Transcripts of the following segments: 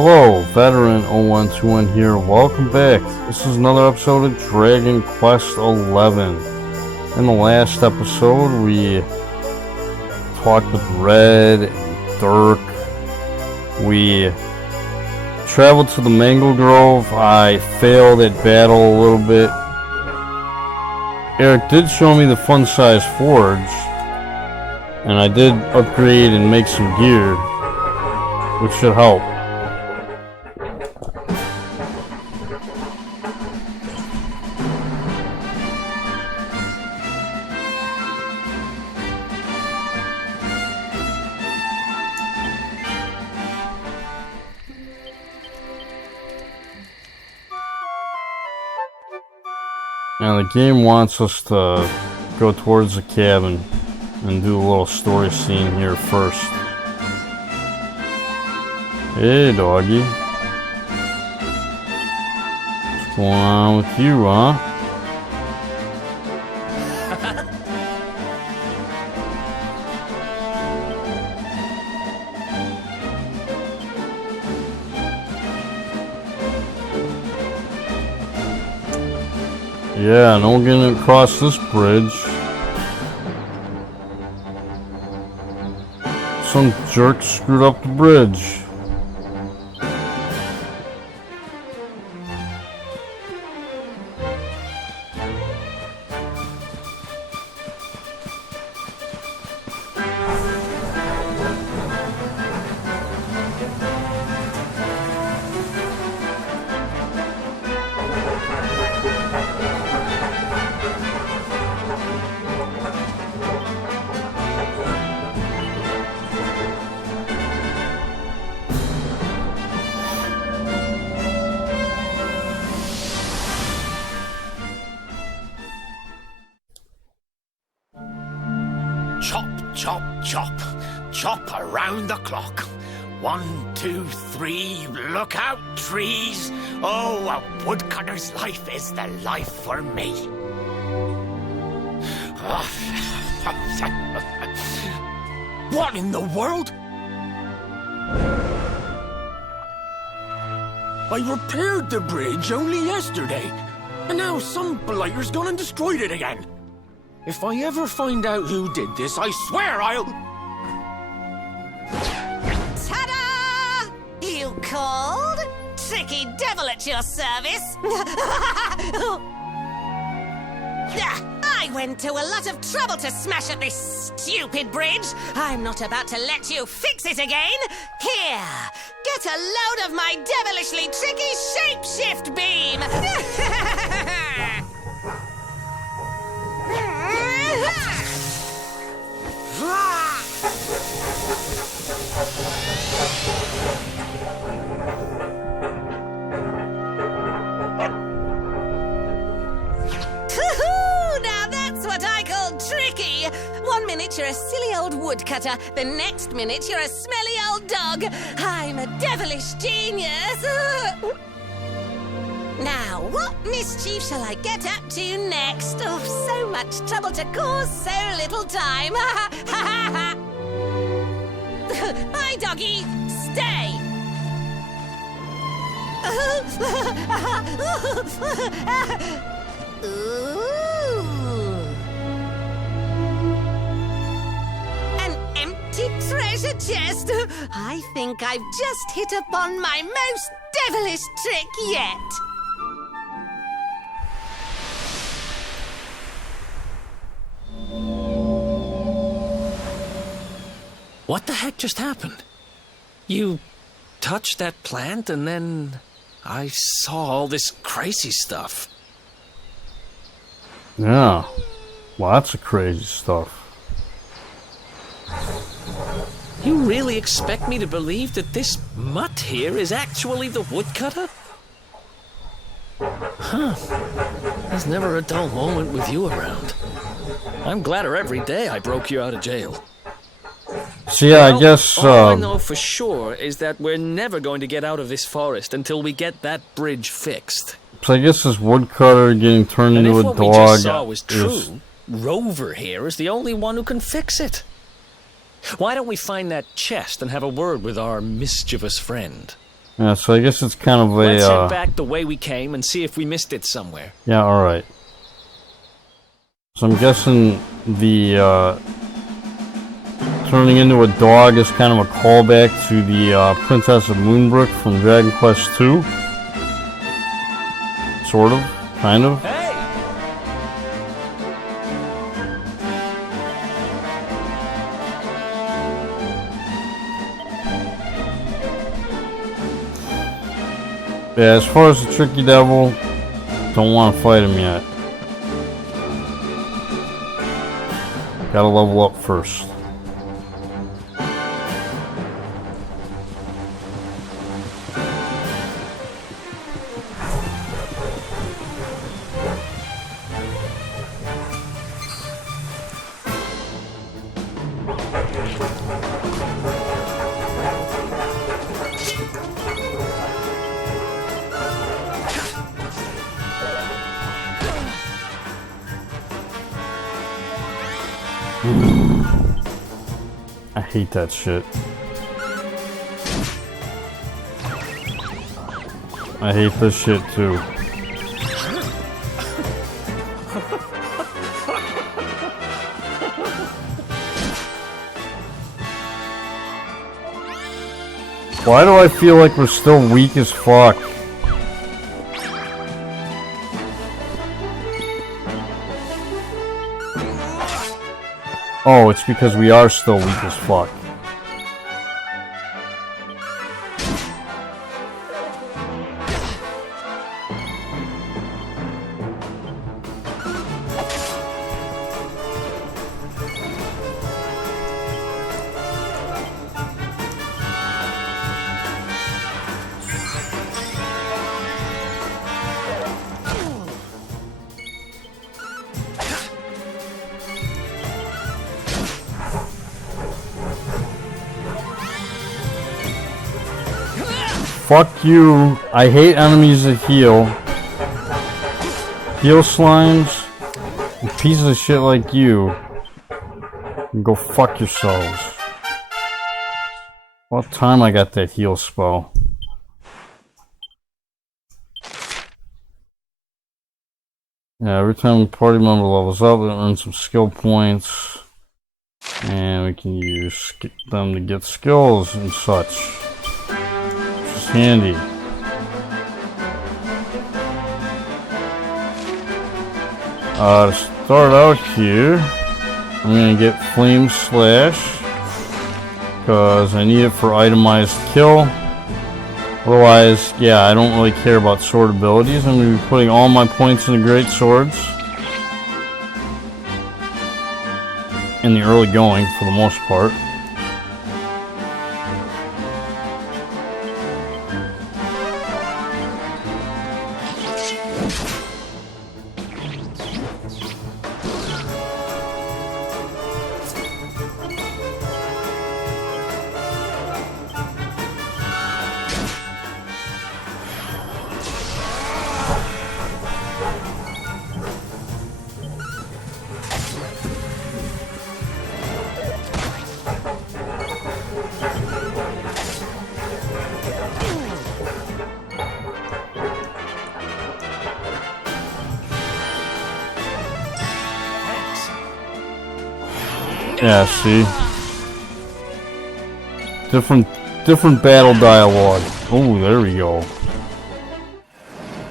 Hello, Veteran 0121 here. Welcome back. This is another episode of Dragon Quest XI. In the last episode, we talked with Red and Dirk. We traveled to the Mango Grove. I failed at battle a little bit. Eric did show me the fun-size forge, and I did upgrade and make some gear, which should help. Now the game wants us to go towards the cabin and do a little story scene here first. Hey doggy. What's going on with you, huh? Yeah, no getting across this bridge. Some jerk screwed up the bridge. Chop, chop, chop around the clock. 1, 2, 3, look out, trees. Oh, a woodcutter's life is the life for me. What in the world? I repaired the bridge only yesterday, and now some blighter's gone and destroyed it again. If I ever find out who did this, I swear I'll... Ta-da! You called? Tricky devil at your service. I went to a lot of trouble to smash up this stupid bridge. I'm not about to let you fix it again. Here, get a load of my devilishly tricky shapeshift beam. Now that's what I call tricky. 1 minute you're a silly old woodcutter, the next minute you're a smelly old dog. I'm a devilish genius. Now, what mischief shall I get up to next? Oh, so much trouble to cause so little time. Bye, doggy. Stay. Ooh. An empty treasure chest. I think I've just hit upon my most devilish trick yet. What the heck just happened? You touched that plant and then I saw all this crazy stuff. Yeah, lots of crazy stuff. You really expect me to believe that this mutt here is actually the woodcutter? Huh. There's never a dull moment with you around. I'm gladder every day I broke you out of jail. So yeah, I guess all I know for sure is that we're never going to get out of this forest until we get that bridge fixed. So I guess this woodcutter getting turned And into if a what dog we just saw was is... true, Rover here is the only one who can fix it. Why don't we find that chest and have a word with our mischievous friend? Yeah, so I guess it's kind of a, Let's head back the way we came and see if we missed it somewhere. yeah, alright. So I'm guessing the, turning into a dog is kind of a callback to the, Princess of Moonbrook from Dragon Quest II. Sort of. Kind of. Hey! Yeah, as far as the Tricky Devil, don't want to fight him yet. Gotta level up first. I hate that shit. I hate this shit too. Why do I feel like we're still weak as fuck? Oh, it's because we are still weak as fuck. Fuck you. I hate enemies that heal. Heal slimes. And pieces of shit like you. And go fuck yourselves. What time I got that heal spell? Yeah, every time a party member levels up, it earns some skill points. And we can use them to get skills and such. Handy. To start out here, I'm gonna get Flame Slash because I need it for Itemized Kill. Otherwise, yeah, I don't really care about sword abilities. I'm gonna be putting all my points into Great Swords in the early going for the most part. Yeah, see? Different battle dialogue. Oh, there we go.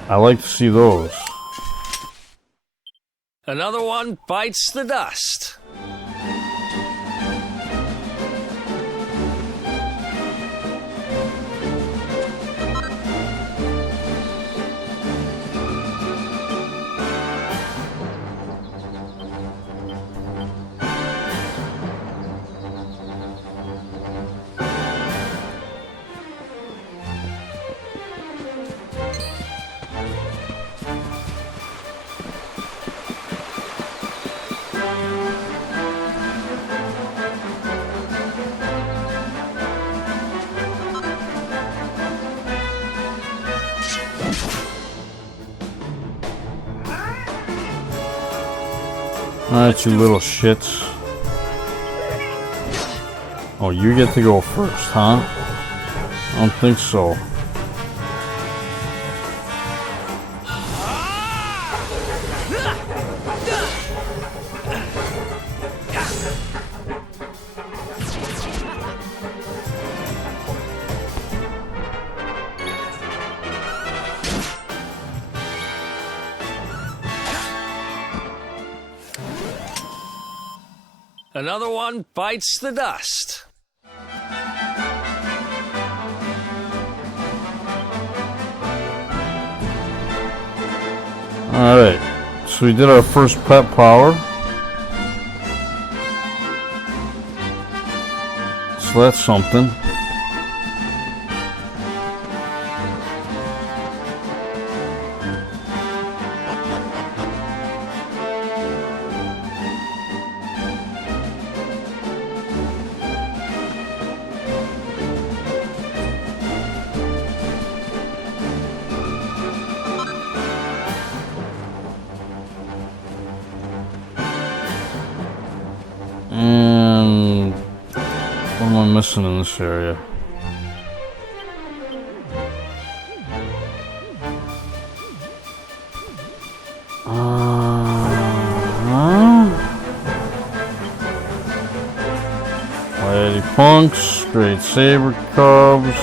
I like to see those. Another one bites the dust. Alright, you little shits. Oh, you get to go first, huh? I don't think so. Another one bites the dust. Alright, so we did our first Pep Power. So that's something. And what am I missing in this area? Lady Punks, Great Saber Cubs.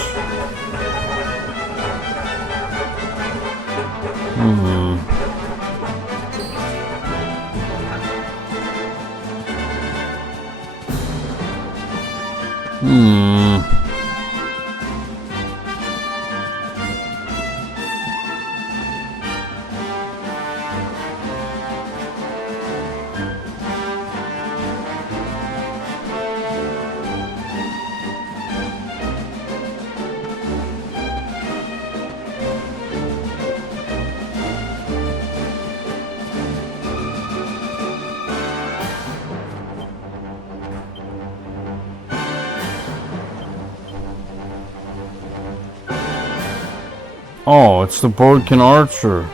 Oh, it's the Broken Archer.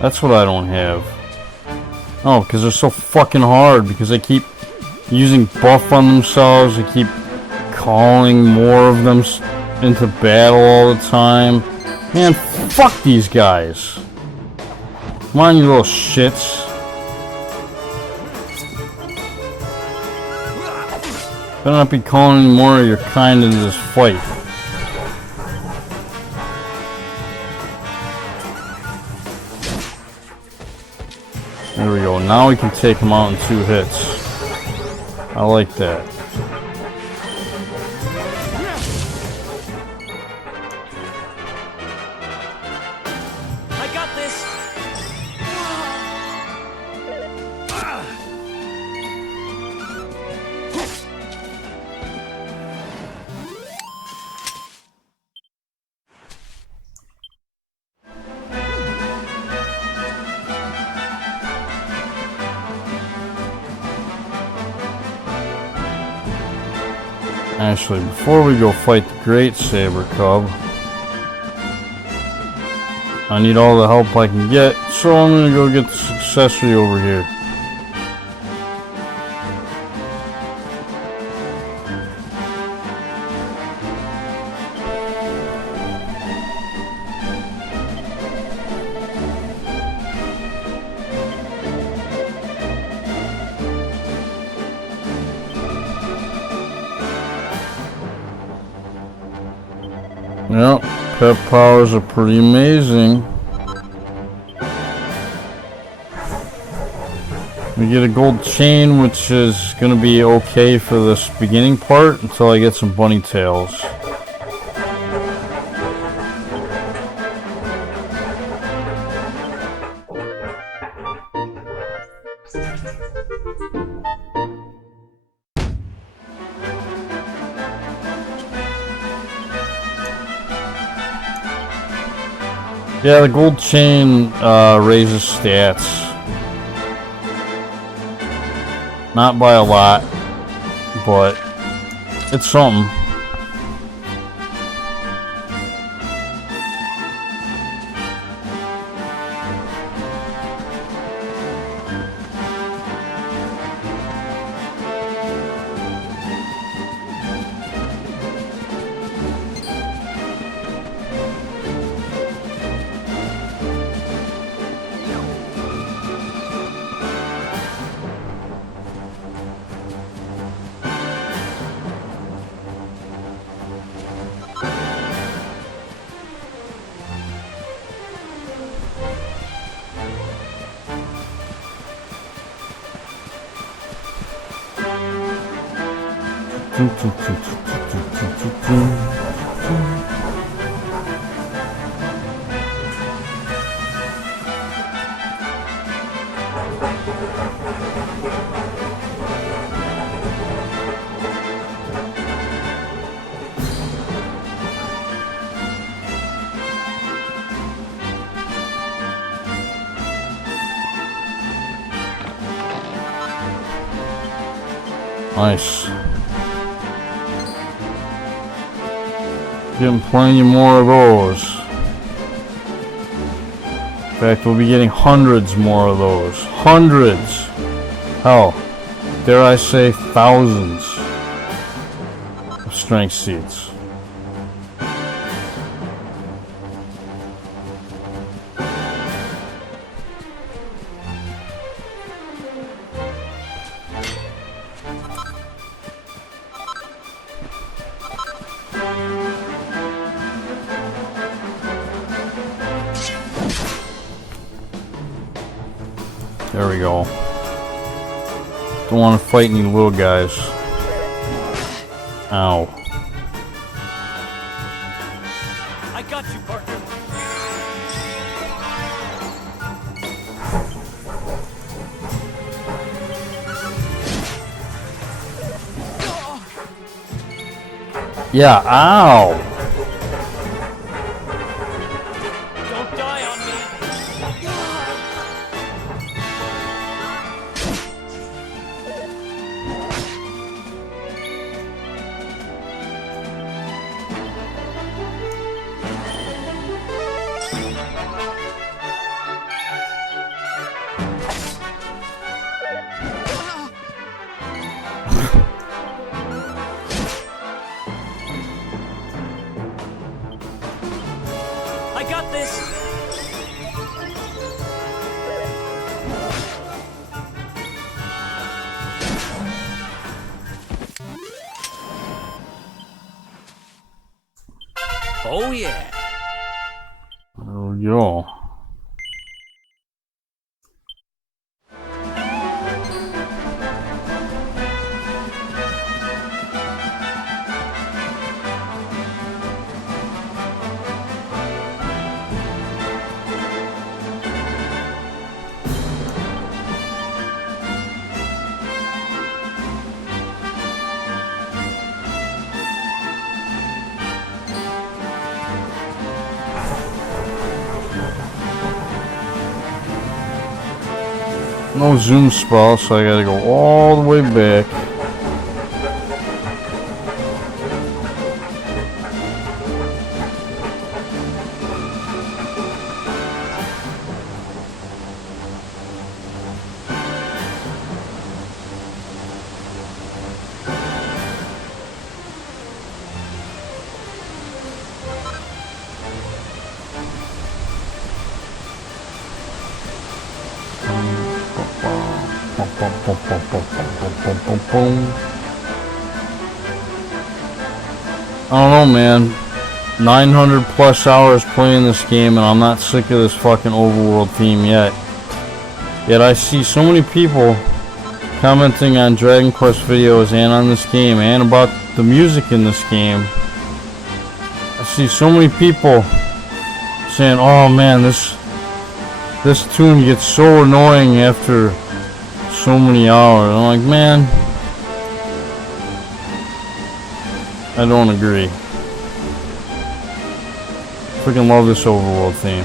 That's what I don't have. Oh, because they're so fucking hard. Because they keep using buff on themselves. They keep calling more of them into battle all the time. Man, fuck these guys. Come on, you little shits. Better not be calling any more of your kind into this fight. There we go. Now we can take him out in 2 hits. I like that. I got this. Actually, before we go fight the Great Saber Cub, I need all the help I can get, so I'm gonna go get the accessory over here. Yep, Pep Powers are pretty amazing. We get a gold chain, which is going to be okay for this beginning part until I get some bunny tails. Yeah, the gold chain raises stats. Not by a lot, but it's something. Nice. Getting plenty more of those. In fact, we'll be getting hundreds more of those. Hundreds! Hell, dare I say thousands of strength seeds. There we go. Don't want to fight any little guys. Ow. I got you, partner. Yeah, ow! Don't die on me. I got this. Oh, yeah. There we go. No zoom spell, so I gotta go all the way back. I don't know, man. 900 plus hours playing this game, and I'm not sick of this fucking overworld theme yet. Yet I see so many people commenting on Dragon Quest videos and on this game and about the music in this game. I see so many people saying, "Oh man, this tune gets so annoying after so many hours." I'm like, man, I don't agree. Freaking love this overworld theme.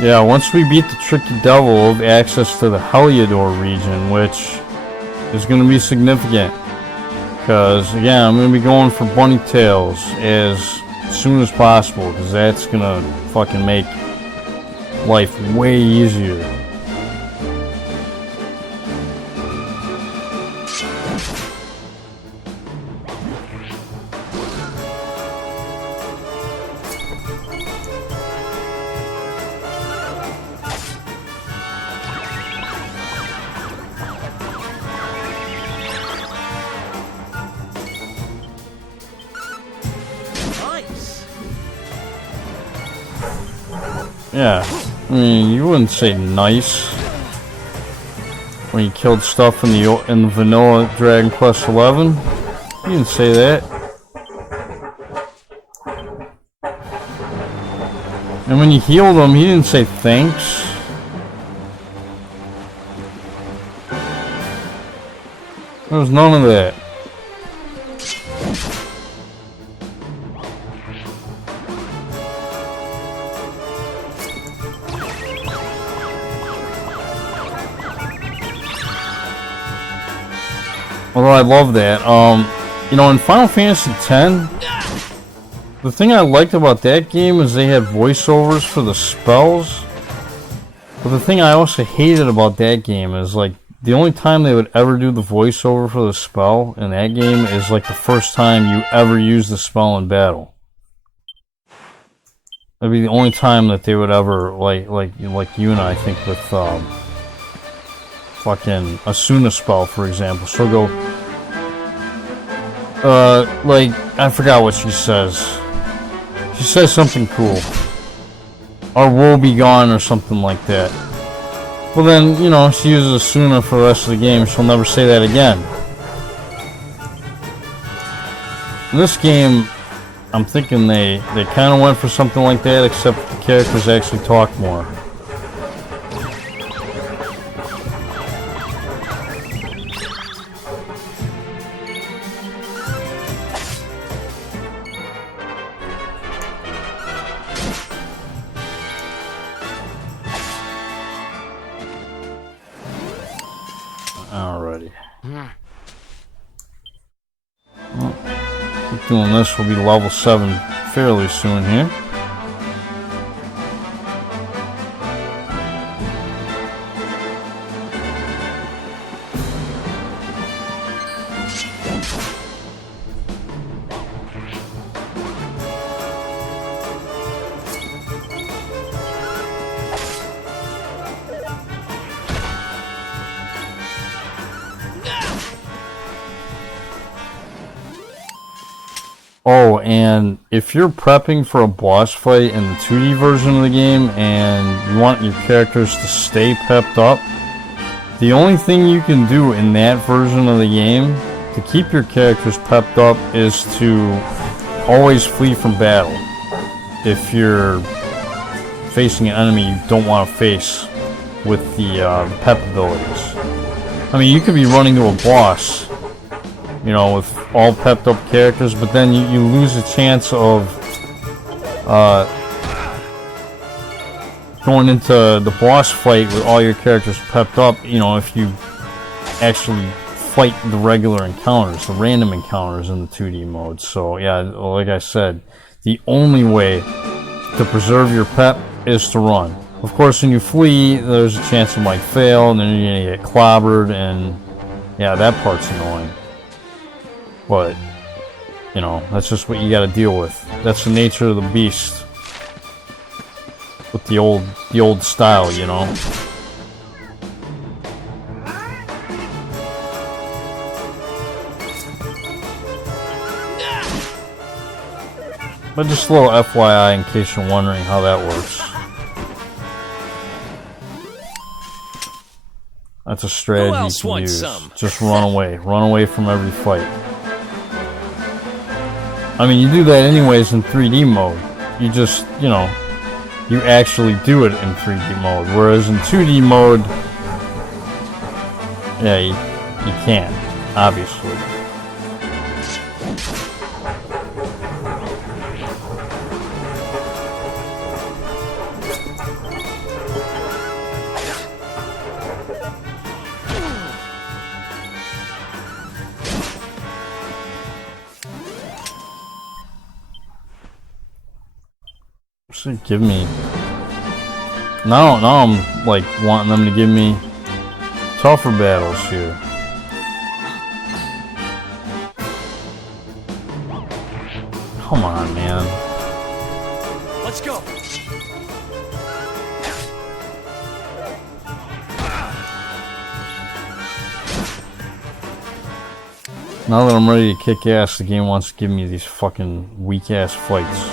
Yeah, once we beat the Tricky Devil, we'll have access to the Heliodor region, which is going to be significant. Because, again, I'm going to be going for bunny tails as soon as possible. Because that's going to fucking make life way easier. Yeah, I mean, you wouldn't say nice when you killed stuff in the vanilla Dragon Quest XI. You didn't say that. And when you healed him, he didn't say thanks. There was none of that. Although I love that. You know, in Final Fantasy X, the thing I liked about that game is they had voiceovers for the spells. But the thing I also hated about that game is, like, the only time they would ever do the voiceover for the spell in that game is, like, the first time you ever use the spell in battle. That'd be the only time that they would ever, like you and I think with, fucking Asuna spell, for example. She'll go, like, I forgot what she says. She says something cool. Or woe be gone or something like that. Well then, you know, she uses Asuna for the rest of the game. She'll never say that again. In this game, I'm thinking they kind of went for something like that, except the characters actually talk more. Alrighty. Well, keep doing this. We'll be level 7 fairly soon here. Oh, and if you're prepping for a boss fight in the 2D version of the game and you want your characters to stay pepped up, the only thing you can do in that version of the game to keep your characters pepped up is to always flee from battle. If you're facing an enemy you don't want to face with the pep abilities. I mean, you could be running to a boss, you know, with all pepped up characters, but then you lose a chance of going into the boss fight with all your characters pepped up, you know, if you actually fight the regular encounters, the random encounters in the 2D mode. So yeah, like I said, the only way to preserve your pep is to run. Of course, when you flee, there's a chance it might fail, and then you're gonna get clobbered, and yeah, that part's annoying. But, you know, that's just what you gotta deal with. That's the nature of the beast. With the old style, you know. But just a little FYI in case you're wondering how that works. That's a strategy you can use. Just run away. Run away from every fight. I mean, you do that anyways in 3D mode. You just, you know, you actually do it in 3D mode. Whereas in 2D mode, yeah, you can't, obviously. Should give me. Now I'm like wanting them to give me tougher battles here. Come on, man. Let's go. Now that I'm ready to kick ass, the game wants to give me these fucking weak ass fights.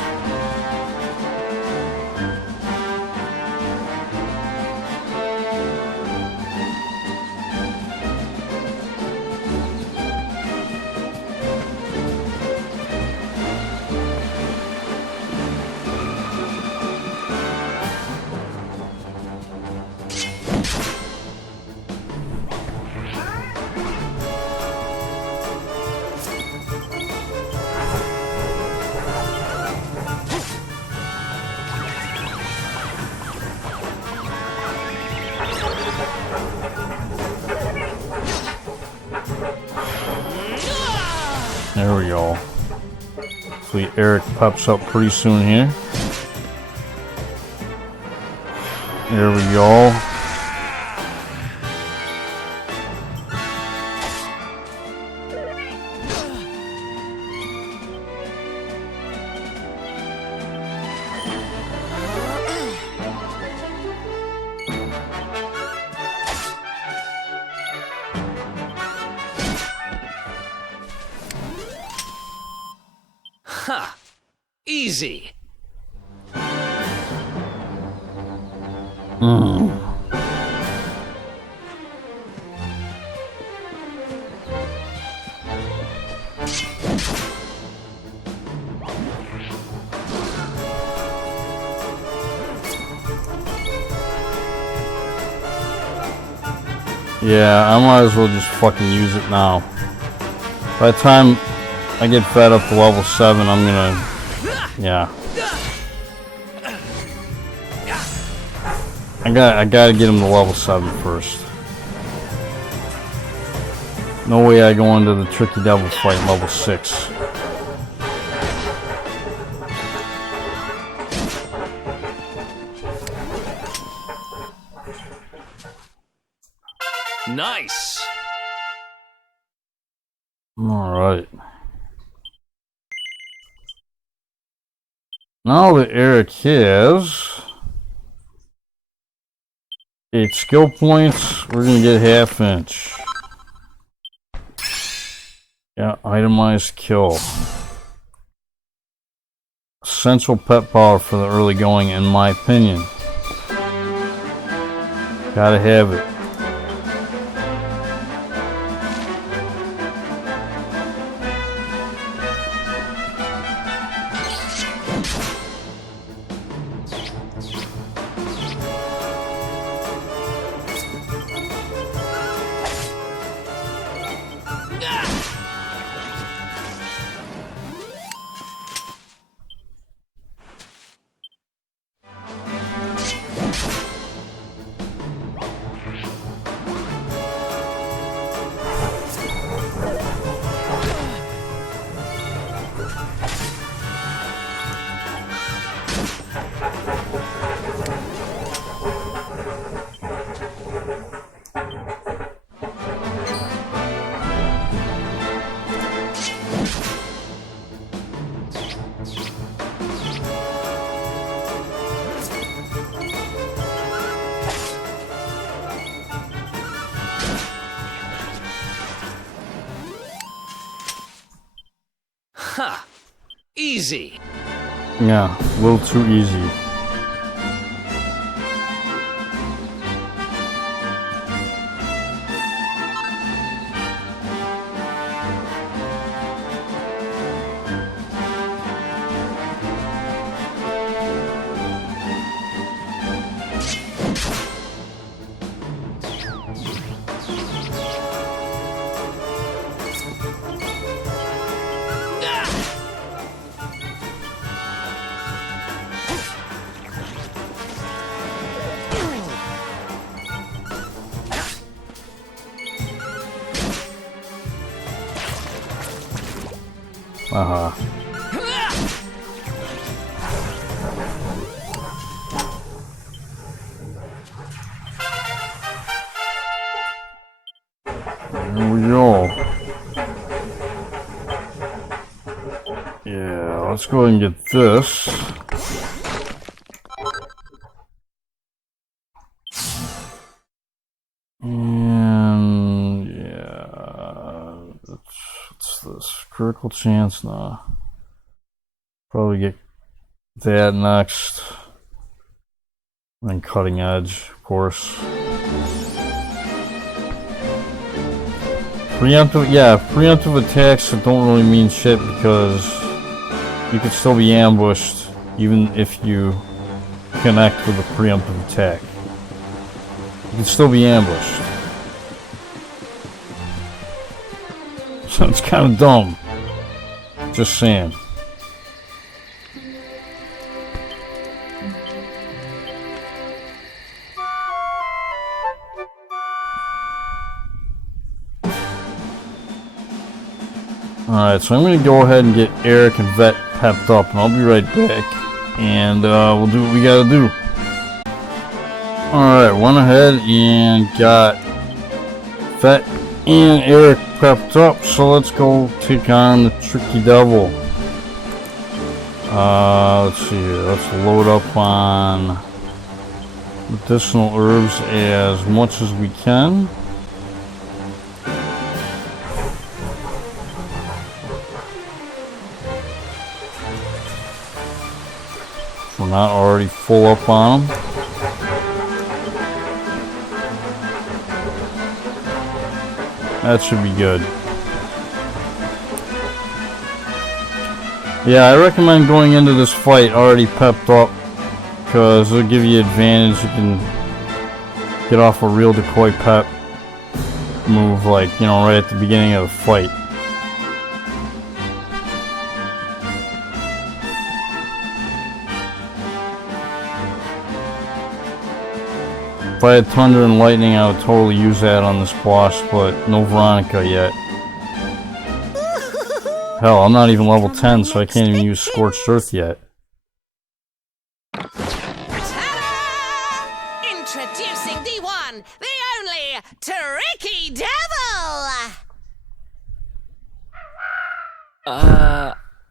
There we go. Hopefully Eric pops up pretty soon here. There we go. Ha! Easy. Yeah, I might as well just fucking use it now. By the time I get fed up to level 7, I'm gonna... Yeah. I gotta get him to level 7 first. No way I go into the tricky devil fight level 6. Nice. Alright. Now that Eric has 8 skill points, we're gonna get half inch. Yeah, itemized kill. Essential pep power for the early going, in my opinion. Gotta have it. Ha! Easy. Yeah, a little too easy. Yeah, let's go ahead and get this. And yeah, what's this? Critical chance? Nah. Probably get that next. And then cutting edge, of course. Preemptive attacks that don't really mean shit because you could still be ambushed even if you connect with a preemptive attack. You can still be ambushed. So it's kind of dumb. Just saying. Alright, so I'm going to go ahead and get Eric and Vet pepped up, and I'll be right back. And we'll do what we gotta do. Alright, went ahead and got Vet and Eric prepped up, so let's go take on the Tricky Devil. Let's see here, let's load up on medicinal herbs as much as we can. We're not already full up on them. That should be good. Yeah, I recommend going into this fight already pepped up because it'll give you advantage. You can get off a real decoy pep move, like, you know, right at the beginning of the fight. If I had Thunder and Lightning, I would totally use that on this boss, but no Veronica yet. Hell, I'm not even level 10, so I can't even use Scorched Earth yet. Ta-da! Introducing the one, the only, Tricky Devil!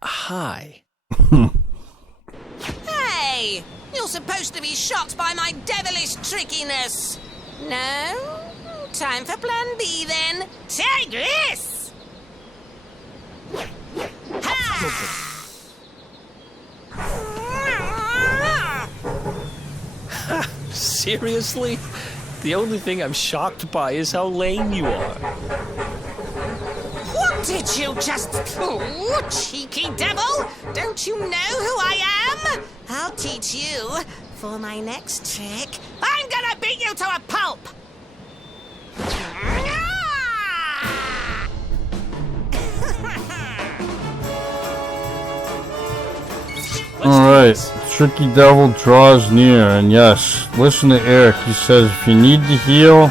Hi. Hey! You're supposed to be shocked by my devilish trickiness. No? Time for plan B then. Take this! Ha! Seriously? The only thing I'm shocked by is how lame you are. What did you just... Oh, cheeky devil! Don't you know who I am? I'll teach you. For my next trick, I'm gonna beat you to a pulp! Alright, Tricky Devil draws near, and yes, listen to Eric. He says if you need to heal,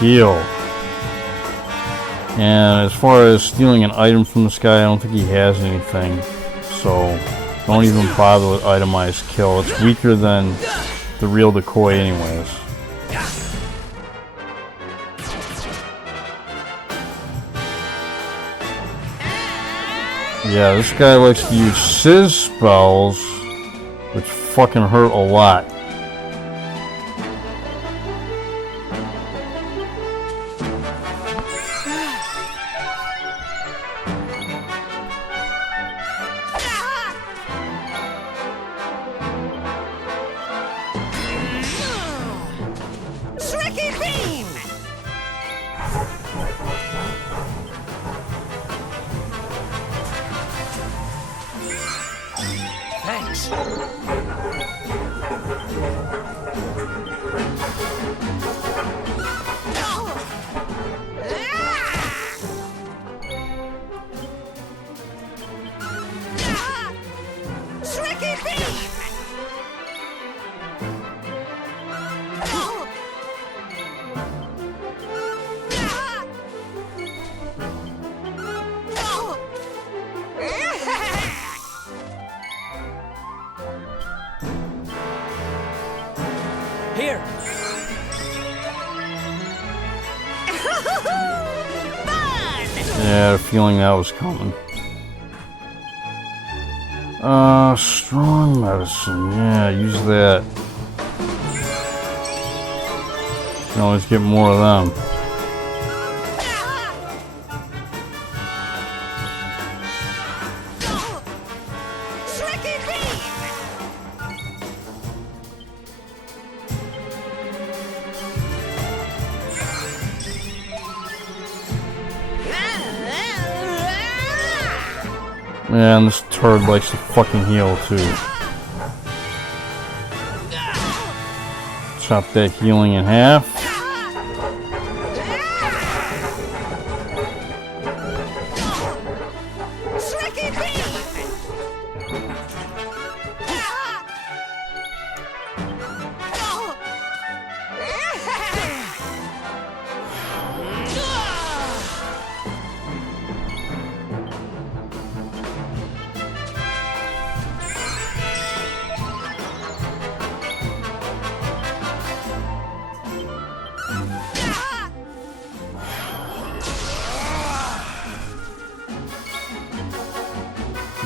heal. And as far as stealing an item from this guy, I don't think he has anything. So, don't even bother with Itemized Kill. It's weaker than the real decoy anyways. Yeah, this guy likes to use Sizz spells, which fucking hurt a lot. Tricky beam! Thanks. Tricky beam! Here. Fun! Yeah, I had a feeling that was coming. Strong medicine. Yeah, use that. You can always get more of them. Man, this turd likes to fucking heal too. Chop that healing in half.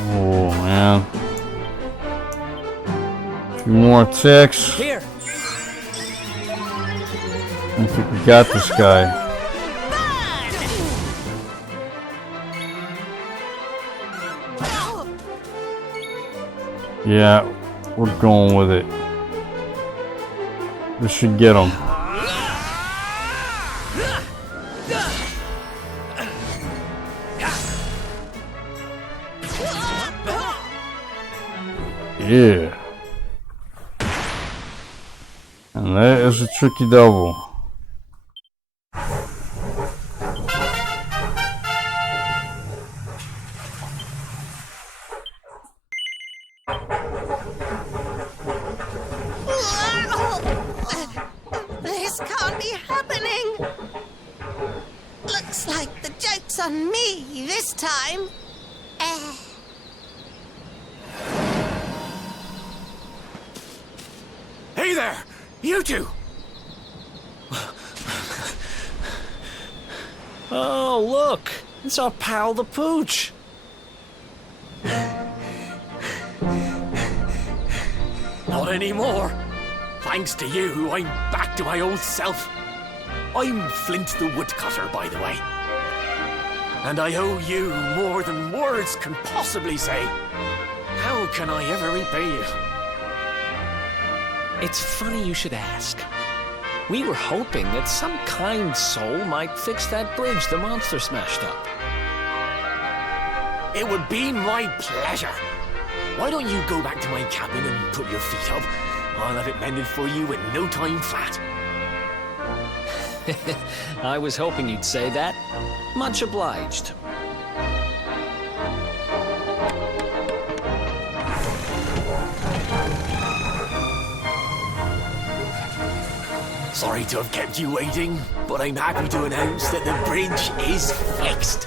Oh man. A few more attacks. Here. I think we got this guy. Yeah, we're going with it. This should get him. Yeah. And that is a tricky double. This can't be happening. Looks like the joke's on me this time. Hey there, you two! Oh, look! It's our pal the Pooch! Not anymore. Thanks to you, I'm back to my old self. I'm Flint the Woodcutter, by the way. And I owe you more than words can possibly say. How can I ever repay you? It's funny you should ask. We were hoping that some kind soul might fix that bridge the monster smashed up. It would be my pleasure. Why don't you go back to my cabin and put your feet up? I'll have it mended for you in no time flat. I was hoping you'd say that. Much obliged. Sorry to have kept you waiting, but I'm happy to announce that the bridge is fixed.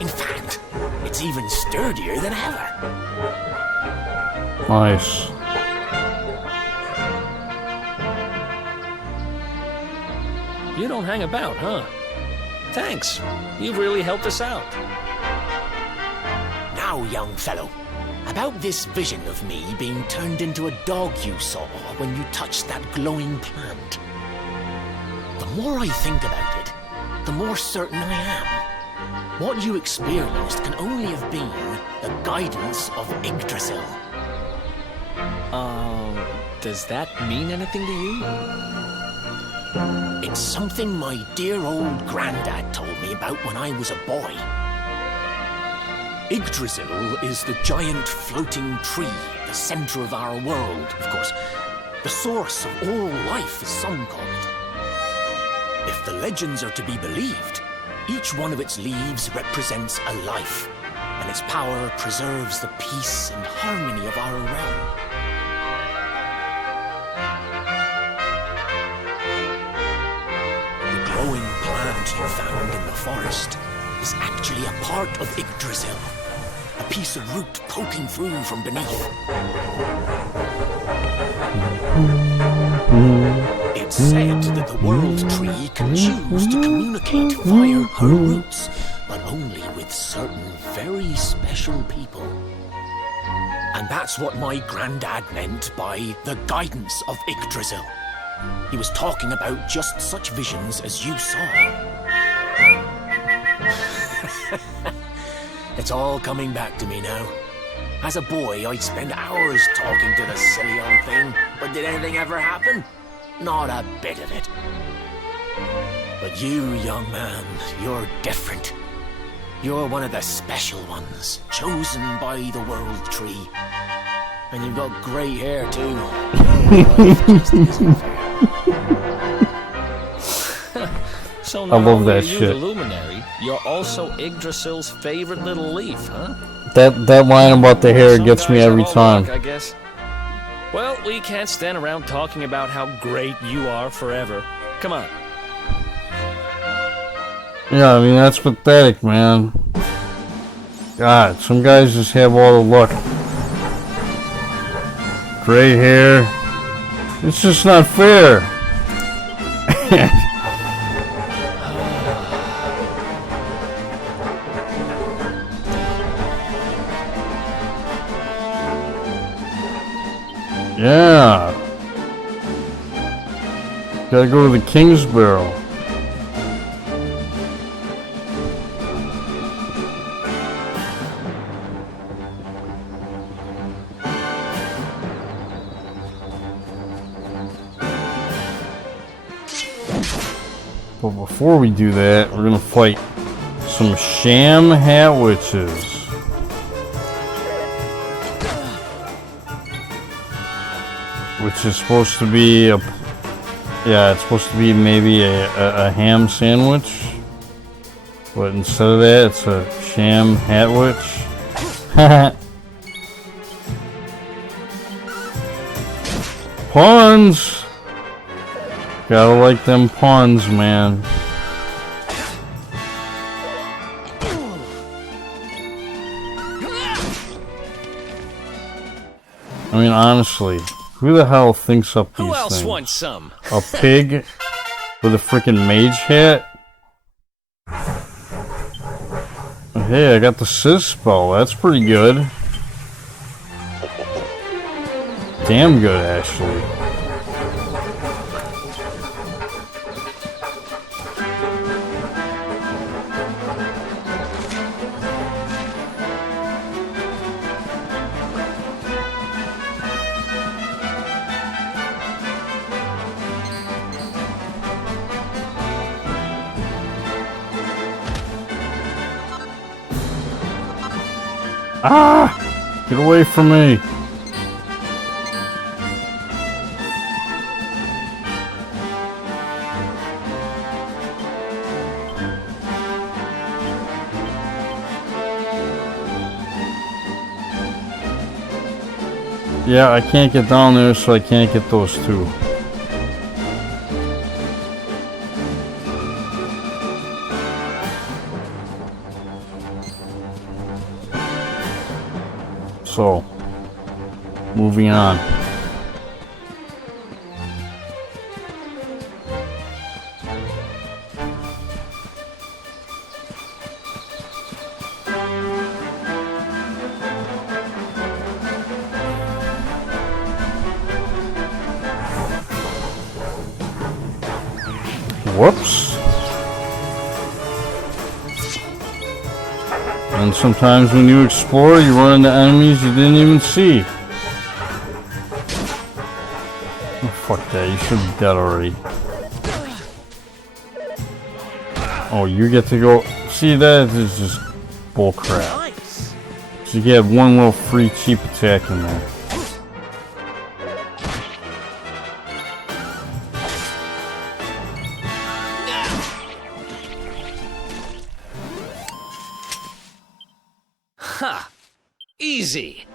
In fact, it's even sturdier than ever. Nice. You don't hang about, huh? Thanks. You've really helped us out. Now, young fellow, about this vision of me being turned into a dog you saw when you touched that glowing plant. The more I think about it, the more certain I am. What you experienced can only have been the guidance of Yggdrasil. Does that mean anything to you? It's something my dear old granddad told me about when I was a boy. Yggdrasil is the giant floating tree at the center of our world, of course. The source of all life, as some call it. If the legends are to be believed, each one of its leaves represents a life, and its power preserves the peace and harmony of our realm. The glowing plant you found in the forest is actually a part of Yggdrasil, a piece of root poking through from beneath. It's said that the world tree can choose to communicate via her roots, but only with certain very special people. And that's what my granddad meant by the guidance of Yggdrasil. He was talking about just such visions as you saw. It's all coming back to me now. As a boy, I'd spend hours talking to the silly old thing, but did anything ever happen? Not a bit of it. But you, young man, you're different. You're one of the special ones, chosen by the World Tree. And you've got grey hair, too. Just isn't fair. So I love that you shit. the luminary, you're also Yggdrasil's favorite little leaf, huh? That line about the hair Some gets me guys are every all time. luck, I guess. Well, we can't stand around talking about how great you are forever. Come on. Yeah, I mean, that's pathetic, man. God, some guys just have all the luck. Gray hair. It's just not fair. Yeah. Gotta go to the King's Barrel. But before we do that, we're gonna fight some sham hat witches. Which is supposed to be a... Yeah, it's supposed to be maybe a ham sandwich. But instead of that, it's a sham hat witch. Puns! Gotta like them puns, man. I mean, honestly, who the hell thinks up these Who else things? wants some? A pig with a freaking mage hat? Hey, I got the Sizz spell. That's pretty good. Damn good, actually. Ah! Get away from me! Yeah, I can't get down there, so I can't get those two. So, moving on. Whoops. And sometimes when you explore, you run into enemies you didn't even see. Oh, fuck that, you should be dead already. Oh, you get to go... See, that is just bullcrap. Nice. So you get one little free cheap attack in there. Ha! Easy.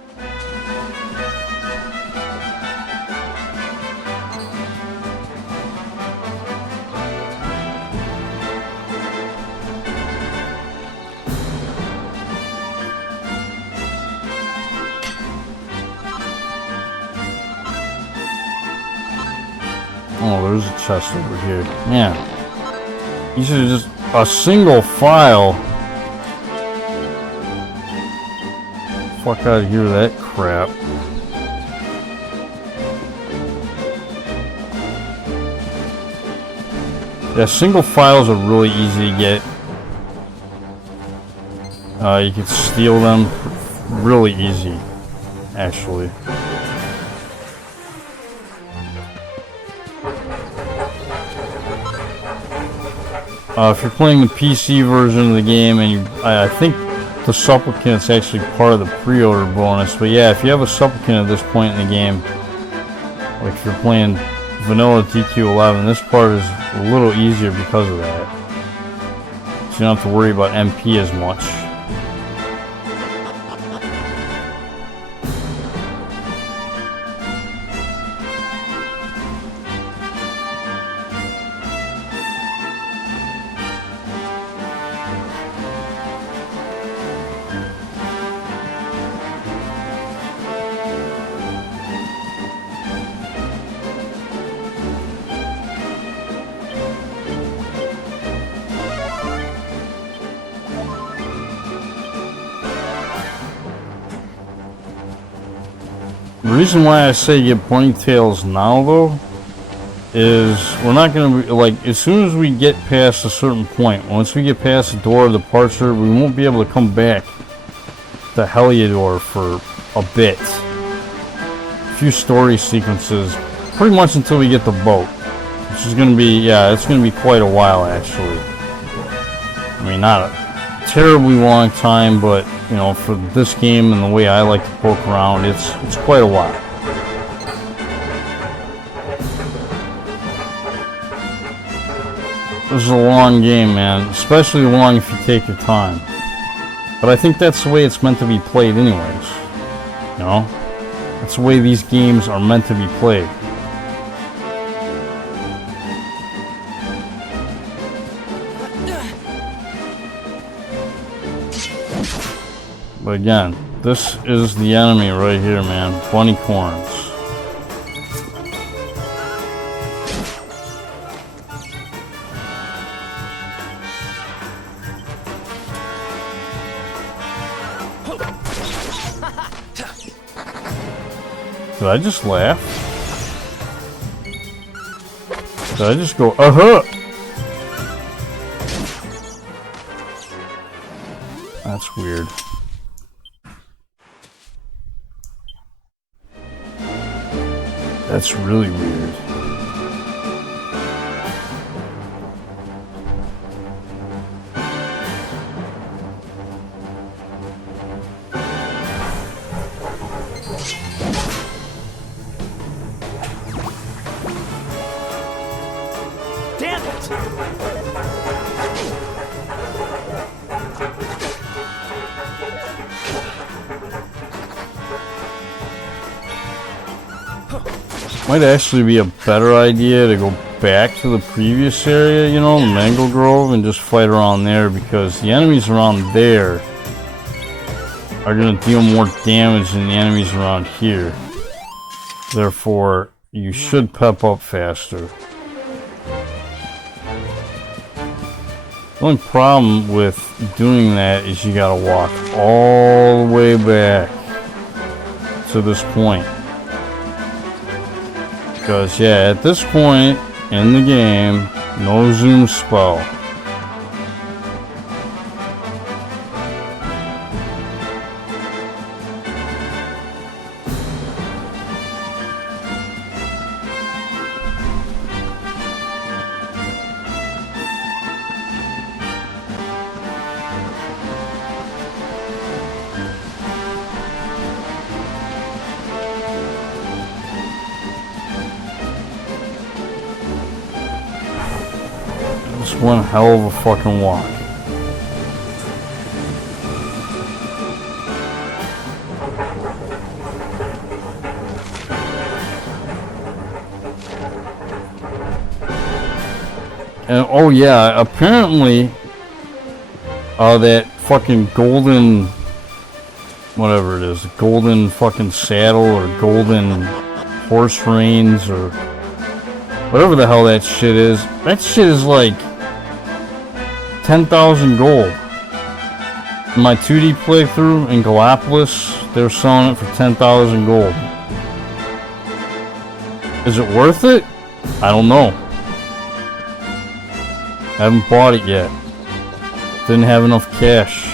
Oh, there's a chest over here. Man. You should have just... A single file. fuck out of here with that crap. Yeah, single files are really easy to get. You can steal them really easy, actually. If you're playing the PC version of the game, and I think the Supplicant's actually part of the pre-order bonus, but yeah, if you have a Supplicant at this point in the game, like if you're playing vanilla TQ11, this part is a little easier because of that. So you don't have to worry about MP as much. The reason why I say get ponytails now, though, is we're not going to be, like, as soon as we get past a certain point, once we get past the door of the departure, we won't be able to come back to Heliodor for a bit. A few story sequences, pretty much until we get the boat, which is going to be, yeah, it's going to be quite a while, actually. I mean, not a terribly long time, but you know, for this game and the way I like to poke around, it's quite a while. This is a long game, man, especially long if you take your time. But I think that's the way it's meant to be played anyways. You know? That's the way these games are meant to be played. But again, this is the enemy right here, man. Bunny corns. Did I just laugh? Did I just go, uh-huh? That's weird. That's really weird. Damn it! Might actually be a better idea to go back to the previous area, you know, the Mango Grove, and just fight around there, because the enemies around there are going to deal more damage than the enemies around here. Therefore, you should pep up faster. The only problem with doing that is you gotta walk all the way back to this point. Because, yeah, at this point in the game, no zoom spell. It's one hell of a fucking walk. And oh yeah, apparently that fucking golden, whatever it is, golden fucking saddle or golden horse reins or whatever the hell that shit is like 10,000 gold. In my 2D playthrough in Gallipolis, They were selling it for 10,000 gold. Is it worth it? I don't know. Haven't bought it yet. Didn't have enough cash.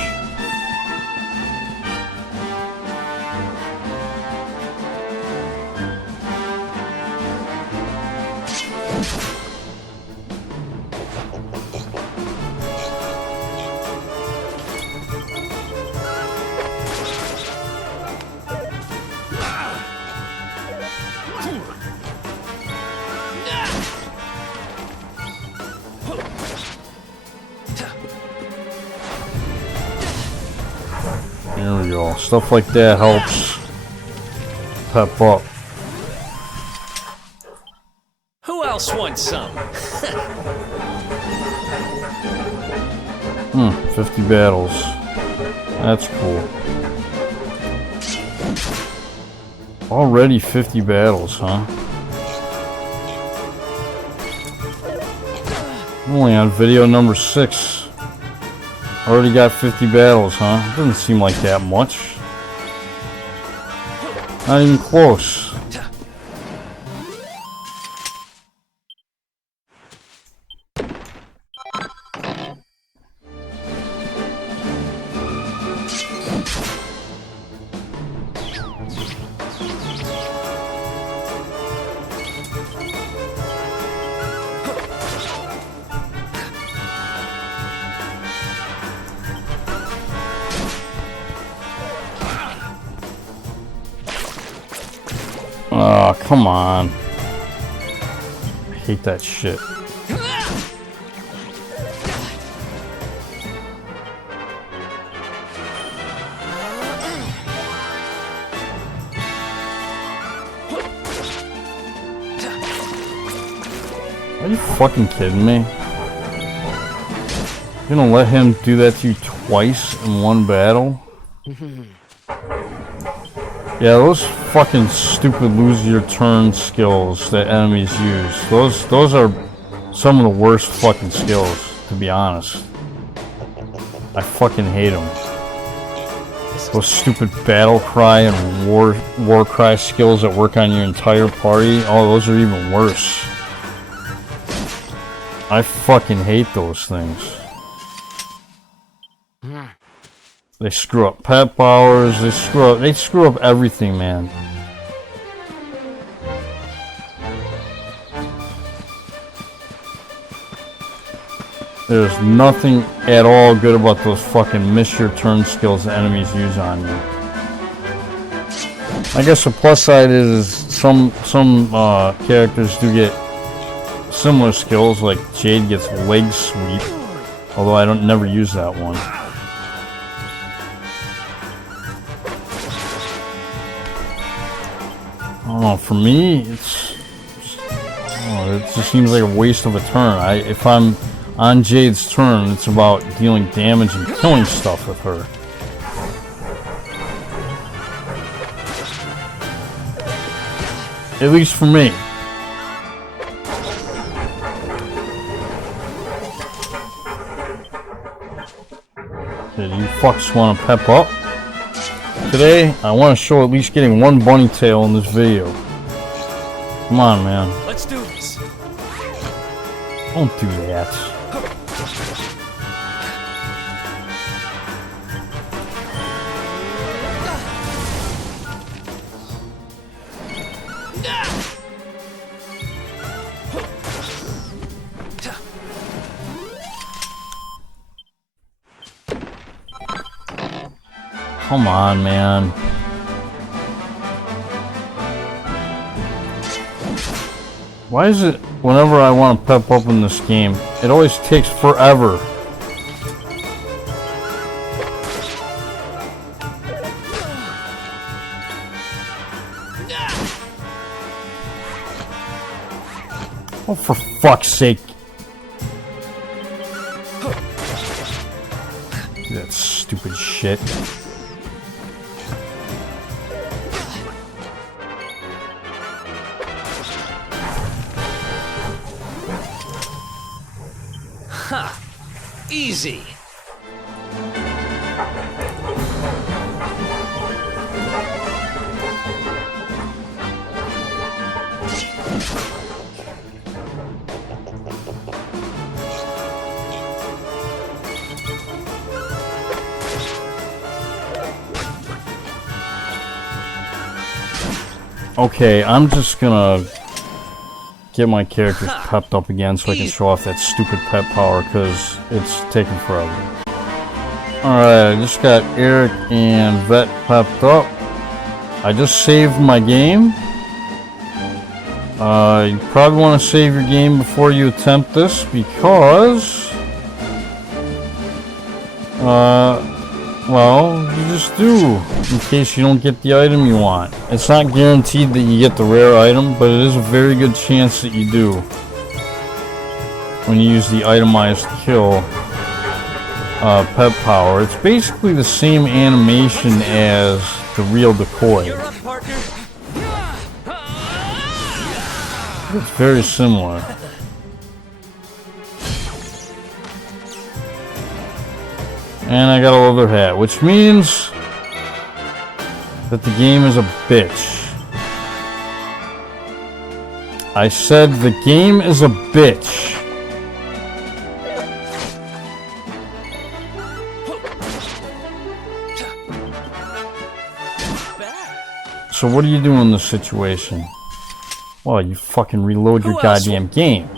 There we go. Stuff like that helps pep up. Who else wants some? 50 battles. That's cool. Already 50 battles, huh? I'm only on video number 6. Already got 50 battles, huh? Doesn't seem like that much. Not even close. Oh, come on. I hate that shit. Are you fucking kidding me? You're gonna let him do that to you twice in one battle? Yeah, those fucking stupid lose your turn skills that enemies use. Those are some of the worst fucking skills, to be honest. I fucking hate them. Those stupid battle cry and war cry skills that work on your entire party. Oh, those are even worse. I fucking hate those things. They screw up Pep Powers, they screw up everything, man. There's nothing at all good about those fucking miss your turn skills that enemies use on you. I guess the plus side is some characters do get similar skills, like Jade gets leg sweep, although I never use that one. I don't know, for me, it just seems like a waste of a turn. If I'm on Jade's turn, it's about dealing damage and killing stuff with her. At least for me. Did you fucks want to pep up? Today, I want to show at least getting one bunny tail in this video. Come on, man. Let's do this. Don't do that. Come on, man. Why is it whenever I want to pep up in this game, it always takes forever? Oh, for fuck's sake. That stupid shit. Easy. Okay, I'm just gonna get my characters pepped up again so I can show off that stupid Pep Power, because it's taking forever. Alright, I just got Eric and Vet pepped up. I just saved my game. You probably want to save your game before you attempt this, because well, you just do, in case you don't get the item you want. It's not guaranteed that you get the rare item, but it is a very good chance that you do when you use the Itemized Kill Pep Power. It's basically the same animation as the real decoy. You're up, partner. It's very similar. And I got a leather hat, which means that the game is a bitch. I said the game is a bitch. So what do you do in this situation? Well, you fucking reload your goddamn game.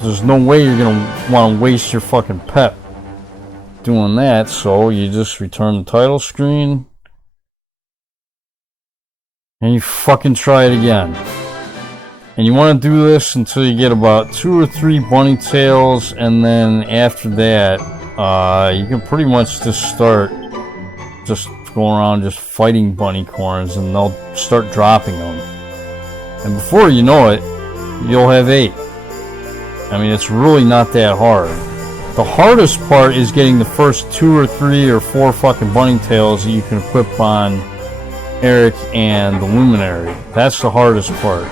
There's no way you're gonna want to waste your fucking pep doing that, so you just return the title screen and you fucking try it again. And you want to do this until you get about 2 or 3 bunny tails, and then after that you can pretty much just start just going around just fighting bunny corns, and they'll start dropping them, and before you know it you'll have 8. I mean, it's really not that hard. The hardest part is getting the first 2 or 3 or 4 fucking bunny tails that you can equip on Eric and the Luminary. That's the hardest part.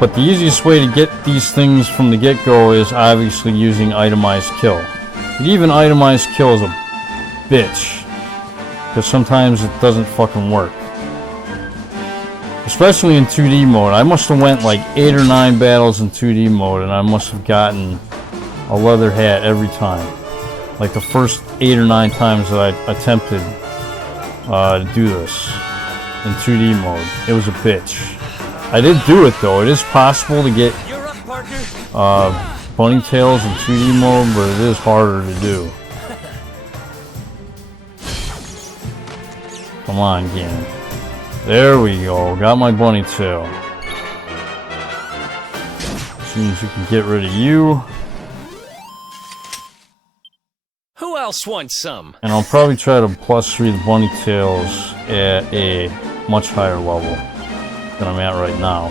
But the easiest way to get these things from the get-go is obviously using Itemized Kill. But even Itemized Kill is a bitch, because sometimes it doesn't fucking work. Especially in 2D mode. I must have went like 8 or 9 battles in 2D mode, and I must have gotten a leather hat every time. Like the first 8 or 9 times that I attempted to do this in 2D mode. It was a bitch. I did do it though. It is possible to get bunny tails in 2D mode, but it is harder to do. Come on, game. There we go. Got my bunny tail. As soon as you can get rid of you. Who else wants some? And I'll probably try to +3 the bunny tails at a much higher level than I'm at right now.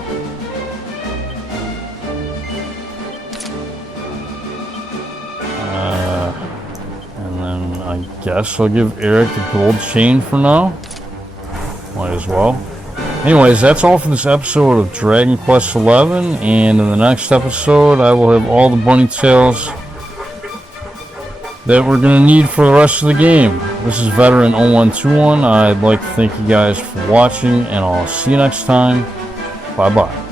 And then I guess I'll give Eric the gold chain for now. Might as well. Anyways, that's all for this episode of Dragon Quest XI, and in the next episode I will have all the bunny tails that we're going to need for the rest of the game. This is Veteran 0121. I'd like to thank you guys for watching, and I'll see you next time. Bye-bye.